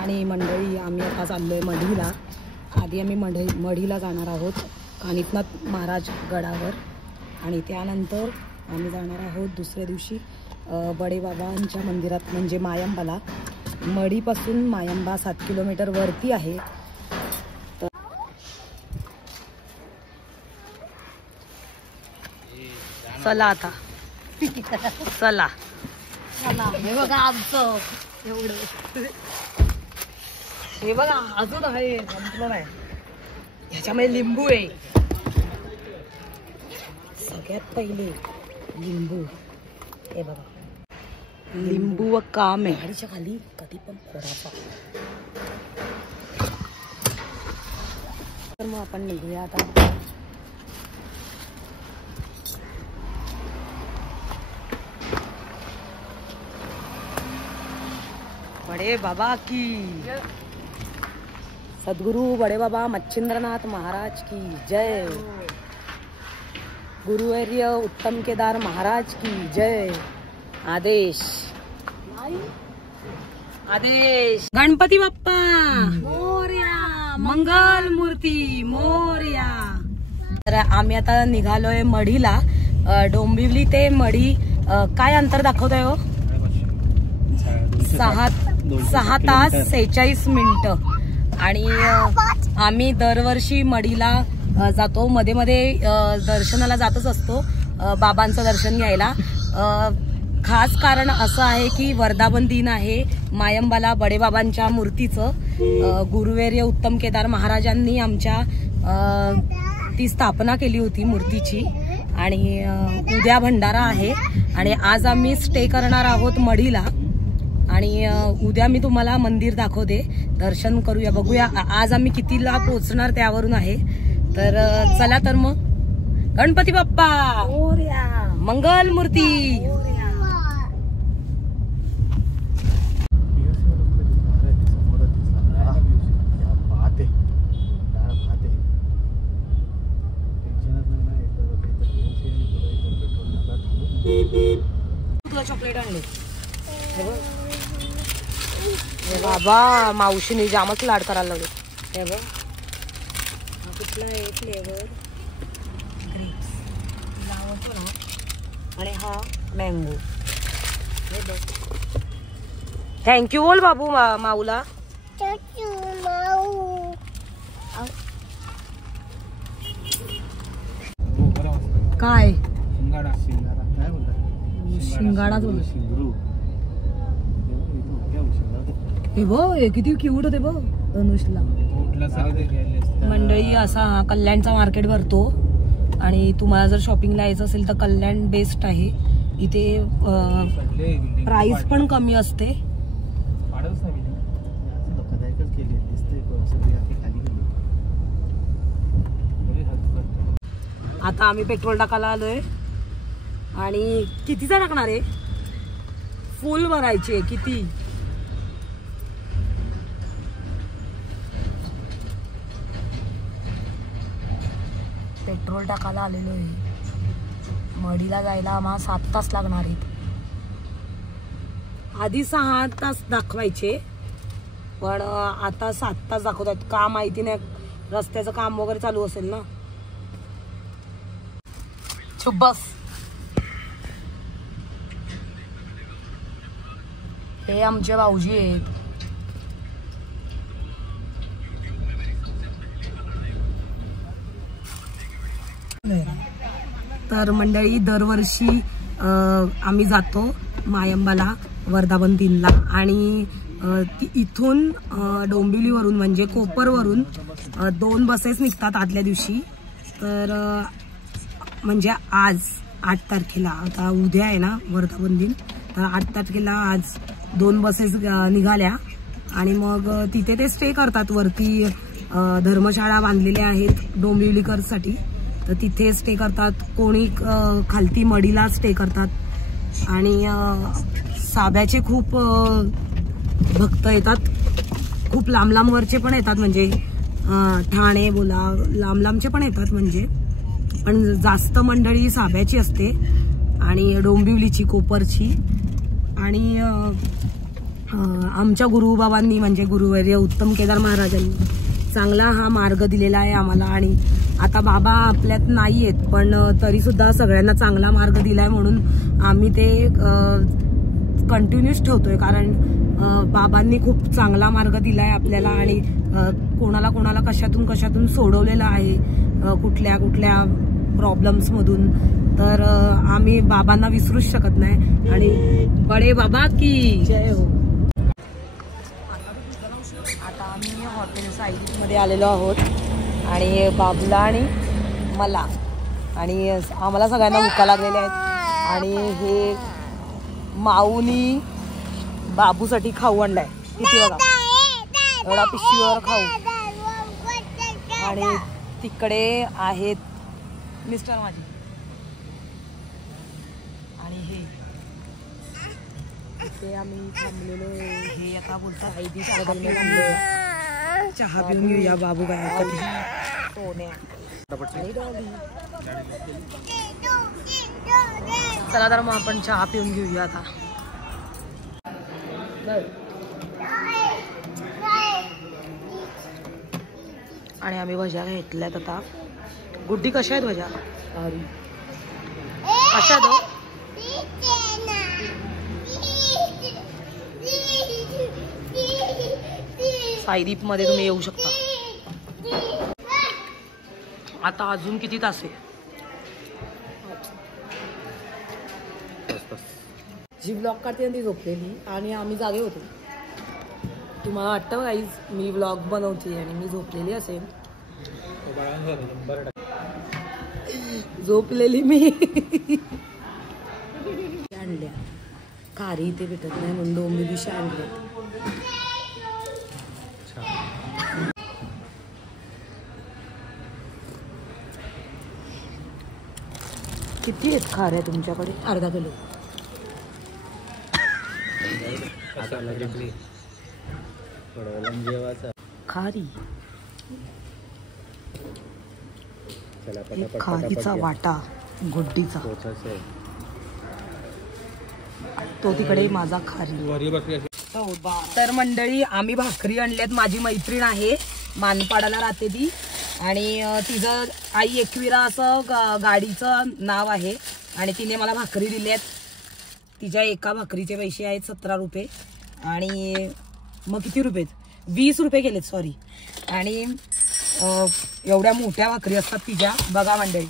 आणि मंडळी आम्ही आता चाललोय मढीला। आधी आम्ही मढीला जाणार आहोत कानिफनाथ महाराज गडावर आणि त्यानंतर आम्ही जाणार आहोत दुसऱ्या दिवशी बडेबाबांच्या मंदिरात म्हणजे मायंबाला। मढीपासून मायंबा 7 किलोमीटर वरती आहे। चला आता चला हे बघा आमचं एवढं हे बघा अजून आहे संपलं नाही। ह्याच्यामध्ये लिंबू आहे सगळ्यात पहिले लिंबू हे बघा लिंबू व काम आहे गाडीच्या खाली कधी पण खोडाचा। तर मग आपण निघूया आता। बड़े बाबा की सद्गुरु बड़े बाबा मच्छिंद्रनाथ महाराज की जय। गुरुवर्य उत्तम केदार महाराज की जय। आदेश आदेश गणपती बाप्पा मोरया मंगल मूर्ती मोरया। तर आम्ही आता निघालोय मढीला। डोंबिवली ते मढी काय अंतर दाखवतोय हो? 6 तास 46 मिनिटं। आणि आम्ही दरवर्षी मढीला जातो, मध्ये मध्ये दर्शनाला जातच असतो बाबांचं दर्शन घ्यायला। खास कारण असं आहे की वर्धापन दिन आहे मायंबाला बडेबाबांच्या मूर्तीचं। गुरुवर्य उत्तम केदार महाराजांनी आमच्या ती स्थापना केली होती मूर्तीची। आणि उद्या भंडारा आहे आणि आज आम्ही स्टे करणार आहोत मढीला। आणि उद्या मी तुम्हाला मंदिर दाखवते, दर्शन करूया बघूया आज आम्ही कितीला पोहोचणार त्यावरून आहे। तर चला तर मग गणपती बाप्पा मोरया मंगल मूर्ती। तुला चॉकलेट आणले बाबा, मावशीने जामच लाड करायला लागले। हे बघ हा कुठला आहे फ्लेवर ग्रेप्स लावतो ना आणि हा मँगो। हे बघ थँक्यू बोल बाबू माऊला। काय शिंगाडा हे बघ हे किती क्यूट होते बघ धनुषला। मंडळी असा कल्याणचा मार्केट भरतो आणि तुम्हाला जर शॉपिंगला यायचं असेल तर कल्याण बेस्ट आहे। इथे प्राइस पण कमी असते। आता आम्ही पेट्रोल टाकायला आलोय आणि कितीचा टाकणार आहे? फुल भरायचे किती? पेट्रोल टाकायला आलेलो आहे। मढीला जायला आम्हाला 7 तास लागणार आहेत। आधी 6 तास दाखवायचे पण आता 7 तास दाखवतात। का माहिती नाही, रस्त्याचं काम वगैरे चालू असेल ना। चुप बस। हे आमचे भाऊजी आहेत। तर मंडळी दरवर्षी आम्ही जातो मायंबाला वर्धापन दिनला आणि इथून डोंबिवलीवरून म्हणजे कोपरवरून 2 बसेस निघतात आदल्या दिवशी। तर म्हणजे आज 8 तारखेला, आता उद्या आहे ना वर्धापन दिन, तर 8 तारखेला आज 2 बसेस निघाल्या आणि मग तिथे ते स्टे करतात। वरती धर्मशाळा बांधलेल्या आहेत डोंबिवलीकरसाठी, तर तिथे स्टे करतात। कोणी खालती मढीला स्टे करतात आणि साब्याचे खूप भक्त येतात, खूप लांब लांबवरचे पण येतात, म्हणजे ठाणे बोला लांब लांबचे पण येतात म्हणजे, पण जास्त मंडळी साब्याची असते आणि डोंबिवलीची कोपरची। आणि आमच्या गुरुबाबांनी म्हणजे गुरुवर्य उत्तम केदार महाराजांनी चांगला हा मार्ग दिलेला आहे आम्हाला. आणि आता बाबा आपल्यात नाही आहेत पण तरी सुद्धा सगळ्यांना चांगला मार्ग दिलाय म्हणून आम्ही ते कंटिन्यूच ठेवतोय. कारण बाबांनी खूप चांगला मार्ग दिलाय आपल्याला आणि कोणाला कोणाला कशातून सोडवलेलं आहे कुठल्या कुठल्या प्रॉब्लेम्स मधून. तर आम्ही बाबांना विसरूच शकत नाही. आणि बडे बाबा की जय हो. आता आम्ही हॉटेल साईडमध्ये आलेलो आहोत आणि बाबूला आणि मला आणि आम्हाला सगळ्यांना भुका लागलेल्या आहेत. आणि हे माऊनी बाबूसाठी खाऊ आणलाय. किती बघा एवढा पिशवीवर खाऊ. आणि तिकडे आहेत मिस्टर माझे आणि हे इथे आम्ही थांबलेलो. हे आता बोलतात आईदी चहा पिऊन घेऊया. बाबू काय सोन्या. चला तर मग आपण चहा पिऊन घेऊया आता. आणि आम्ही भज्या घेतल्यात आता. गुड्डी कशा आहेत भज्या? कशा दो साईदीप मध्ये तुम्ही येऊ शकता. आता अजून किती तास आहे? जी ब्लॉग काढते ती झोपलेली आणि आम्ही जागे होतो. तुम्हाला वाटतं गाईज मी ब्लॉग बनवते आणि मी झोपलेली असेल? झोपलेली मी. आणल्या खारी इथे भेटत नाही म्हणून डोंबिवली आणले. किती आहेत खाऱ्या तुमच्याकडे? अर्धा किलो. खारी खारीचा वाटा गुड्डीचा तो तिकडे माझा खारी. तर मंडळी आम्ही भाकरी आणल्यात. माझी मैत्रीण आहे मानपाडाला राहते ती आणि तिचं आई एकविरा असं गाडीचं नाव आहे आणि तिने मला भाकरी दिल्यात. तिच्या एका भाकरीचे पैसे आहेत 17 रुपये आणि मग किती रुपये? 20 रुपये केलेत सॉरी. आणि एवढ्या मोठ्या भाकरी असतात तिच्या. बघा मंडळी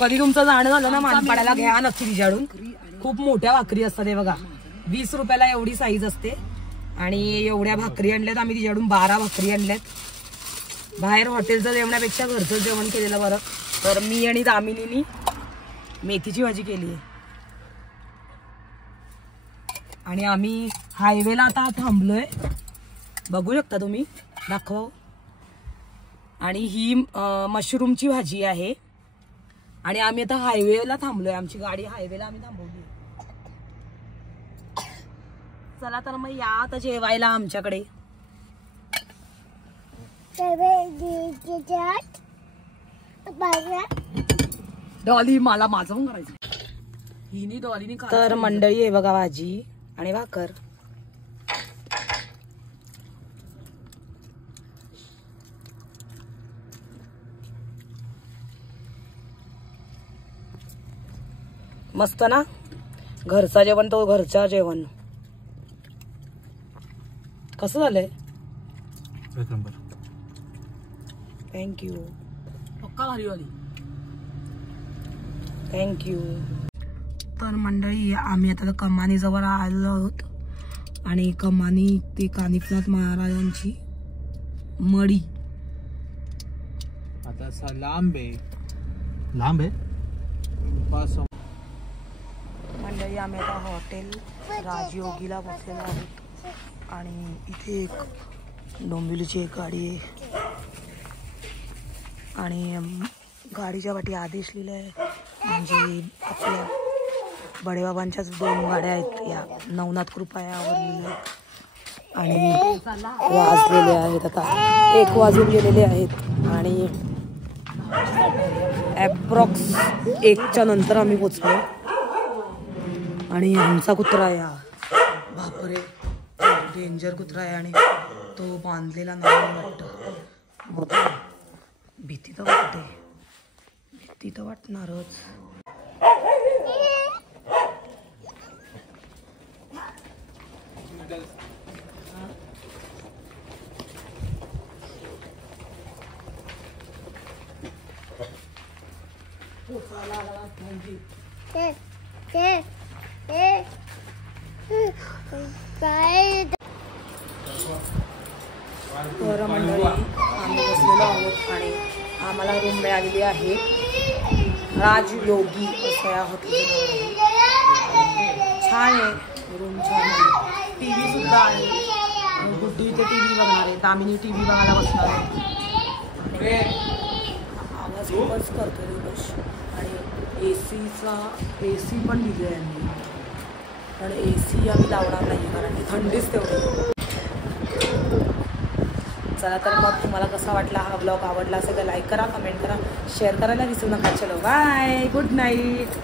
कधी तुमचं जाणं झालं ना मानपाड्याला घ्या नक्की तिच्याकडून. खूप मोठ्या भाकरी असतात हे बघा. 20 रुपयाला एवढी साईज असते आणि एवढ्या भाकरी आणल्यात आम्ही तिच्याकडून. 12 भाकरी आणल्यात. बाहेर हॉटेलचं जेवण्यापेक्षा घरचं जेवण केलेलं बरं. तर मी आणि दामिनीनी मेथीची भाजी केली आहे. आणि आम्ही हायवेला आता थांबलोय. बघू शकता तुम्ही. दाखव. आणि ही मशरूमची भाजी आहे आणि आम्ही आता हायवेला थांबलोय. आमची गाडी हायवेला आम्ही थांबवली. चला तर मग या आता जेवायला आमच्याकडे. डॉली मला माझं पण करायचं. हिनी डॉलीनी. तर मंडळी आहे बघा भाजी आणि भाकर. मस्त ना. घरचा जेवण तो घरचा जेवण. कसं झालंय? थँक्यू. पक्का भारीवाली. थँक्यू. तर मंडळी आम्ही आता कमानी जवळ आलो आहोत आणि कमानी ते कानिफनाथ महाराजांची मडी. आता लांब आहे मंडळी आम्ही आता हॉटेल राजयोगीला बसलेलो आहोत आणि इथे एक डोंबिवलीची एक गाडी आहे आणि गाडीच्या वाटी आदेश लिहिलं आहे. म्हणजे आपल्या बडेबाबांच्याच 2 गाड्या आहेत या नवनाथ कृपा यावर लिहिलं आणि वाजलेले आहेत. आता 1 वाजून गेलेले आहेत आणि ॲप्रॉक्स 1च्या नंतर आम्ही पोचलो. आणि आमचा कुत्रा या बापरे डेंजर कुत्रा आहे आणि तो बांधलेला नाही वाटतं. भीती तर वाटते, भीती तर वाटणारच. तर मंडळी आम्ही बसलेलो आहोत आणि आम्हाला रूम मिळालेली आहे. राजयोगी असं या हॉटेल. छान आहे रूम, छान आहे. टी व्ही सुद्धा आहे. गुड्डू इथे टी व्ही बघणार आहे, दामिनी टी व्ही बघायला बसणार आहे. आवाज खूपच करतो दिवस. आणि AC पण दिले आहे, पण AC आम्ही लावणार नाही कारण थंडीच तेवढी. चला तर मग तुम्हाला कसा वाटला हा ब्लॉग, आवडला असेल तर लाईक करा, कमेंट करा, शेअर करायला विसरू नका. चलो बाय, गुड नाईट.